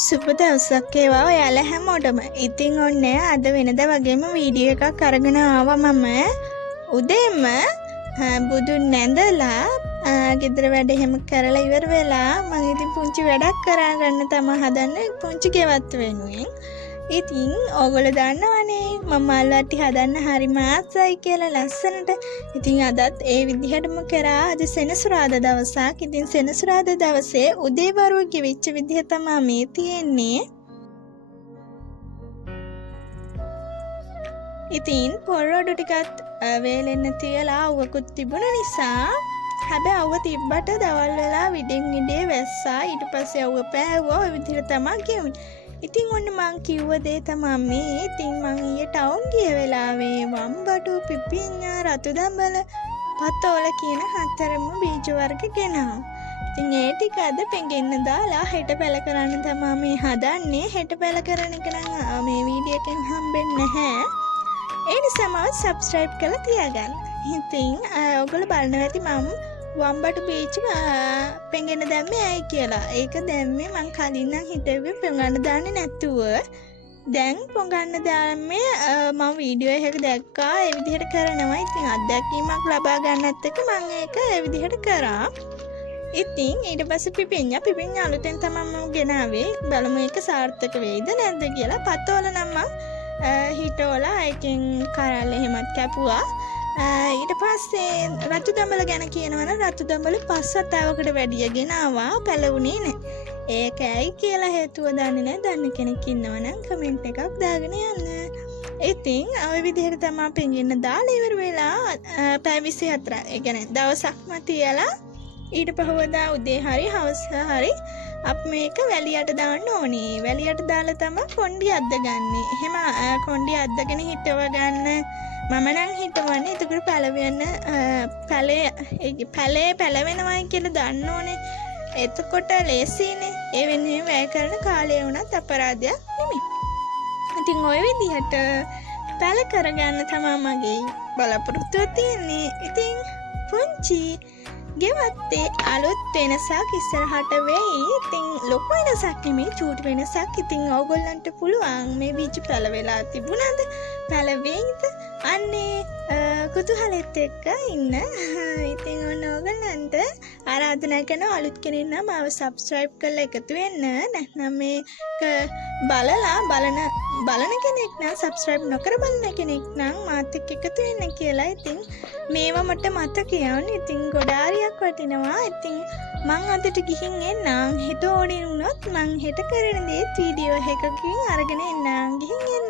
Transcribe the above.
සුබ දවසක් වේවා ඔයාලා හැමෝටම. ඉතින් ඔන්න අද වෙනද වගේම වීඩියෝ එකක් අරගෙන ආවා මම. උදේම බුදුන් නැඳලා ගෙදර වැඩ එහෙම කරලා ඉවර වෙලා මම ඉතින් පුංචි වැඩක් කරගන්න තමයි හදන්නේ පුංචි ගෙවත්ත වෙනුවෙන්. ඉතින් ඕගොල්ලෝ දන්නවනේ මම මල්වට්ටි හදන්න හරිම ආසයි කියලා ලස්සනට. ඉතින් අදත් ඒ විදිහටම කරා. අද සෙනසුරාදා දවසක්. ඉතින් සෙනසුරාදා දවසේ උදේවරුව ගෙවිච්ච විදිහ තමයි මේ තියෙන්නේ. ඉතින් පොල් රොඩු ටිකත් වේලෙන්න තියලා අවුවකුත් තිබුණ නිසා හැබැයි අවුව තිබ්බට දවල් වෙලා විඩෙන් විඩේ වැස්සා. ඊට පස්සේ අවුව පෑවුවා. ඔය විදිහට තමයි ගෙවුනේ. ඉතින් ඔන්න මං කිව්ව දේ තමයි මේ. ඉතින් මං ඊයේ ටවුන් ගිය වෙලාවේ වම්බටු පිපිඤ්ඤා රතු දඹල පතෝල කියන හතරම බීජ වර්ග ගෙනාවා. ඉතින් ඒ ටික අද පෙඟෙන්න දාලා හෙට පැල කරන්න තමයි මේ හදන්නේ. හෙට පැල කරන එක නම් මේ වීඩියෝ එකෙන් හම්බෙන්නේ නැහැ. ඒ නිසා මම සබ්ස්ක්‍රයිබ් කරලා තියාගන්න. ඉතින් ඔයගොල්ලෝ බලනවා ඇති මම වම්බටු බීජ පෙඟෙන්න දැම්මේ ඇයි කියලා. ඒක දැම්මේ මං කලින් නම් හිතුවේ පොඟන්න දාන්නේ නැතුව. දැන් පොඟන්න දැම්මේ මම වීඩියෝ එකක දැක්කා ඒ විදිහට කරනවා. ඉතින් අත්දැකීමක් ලබා ගන්නත් එක්ක මම ඒක ඒ විදිහට කරා. ඉතින් ඊට පස්සේ පිපිඤ්ඤා අලුතෙන් තමයි මම ගෙනාවේ. බලමු ඒක සාර්ථක වෙයිද නැද්ද කියලා. පතෝල නම් මම හිටෝලා එකෙන් කරල් එහෙමත් කැපුවා. ඊට පස්සේ රතු දඹල ගැන කියනවනම් රතු දඹල 5-7කට වැඩිය ගෙනාවා. පැලුණේ නැහැ. ඒක ඇයි කියලා හේතුව දන්නේ නැහැ. දන්න කෙනෙක් ඉන්නවනම් කමෙන්ට් එකක් දාගෙන යන්න. ඉතින් ওই විදිහට තමයි පෙඟෙන්න දාලා ඉවර වෙලා පැය 24. ඒ කියන්නේ දවසක්ම තියලා ඊට පහවදා උදේ හරි හවස හරි අපි මේක වැලියට දාන්න ඕනේ. වැලියට දාලා තමයි කොණ්ඩි අද්දගන්නේ. එහෙම කොණ්ඩි අද්දගෙන හිටව ගන්න මම නම් හිතවන්නේ එතකොට පැලේ පැලවෙනවයි කියලා දන්න ඕනේ. එතකොට ලේසියිනේ. ඒ වෙනුවෙන් වැය කරන කාලය වුණත් අපරාධයක් නෙමෙයි. ඉතින් ওই විදිහට පැල කරගන්න තමයි මගේ බලාපොරොත්තුව තියෙන්නේ. ඉතින් පුංචි ගෙවත්තේ අලුත් වෙනසක් ඉස්සරහට වෙයි. ඉතින් ලොකු වෙනසක් නෙමෙයි චූටි වෙනසක්. ඉතින් ඕගොල්ලන්ට පුළුවන් මේ බීජ පැල වෙලා තිබුණාද? පැල වෙයිද? අන්නේ කුතුහලෙත් එක්ක ඉන්න. ඉතින් ඔන්න ඕගොල්ලන්ට ආරාධනා කරන අලුත් කෙනෙක් නම් මාව සබ්ස්ක්‍රයිබ් කරලා එකතු වෙන්න. නැත්නම් මේක බලන කෙනෙක් නම් සබ්ස්ක්‍රයිබ් නොකර බලන කෙනෙක් නම් මාත් එක්ක එකතු වෙන්න කියලා. ඉතින් මේවා මට මතකයන්. ඉතින් ගොඩාරියක් වටිනවා. ඉතින් මං අදට ගිහින් එන්නම්. හෙට ඕනේ වුණොත් මං හෙට කරන දේ වීඩියෝ එකකින් අරගෙන එන්නම්. ගිහින්